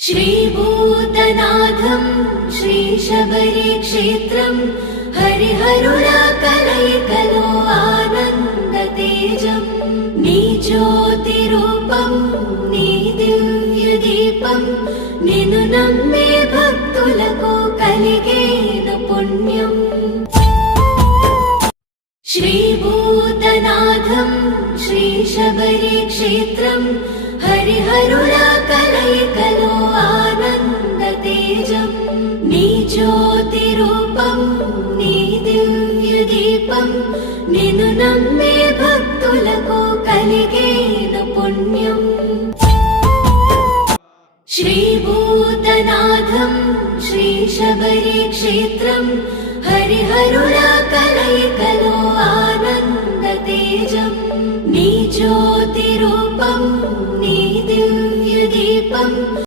श्रीभूतनाथं श्रीशबरी क्षेत्रं हरिहरुला कलैकलो आनन्दतेजं नी ज्योतिरूपं नी दिव्यदीपं निनु नम्मे भक्तुలకు కలిగేను పుణ్యం श्रीभूतनाथं श्रीशबरी क्षेत्रं हरिहरुला कलैकलो आनन्दतेजं नी ज्योतिरूपं नी दिव्यदीपं निनु नम्मे भक्तुలకు కలిగేను పుణ్యం श्रीभूतनाथं श्रीशबरी क्षेत्रं हरिहरुला कलैकलो आनन्दतेजं नी ज्योतिरूपं नी दिव्यदीपं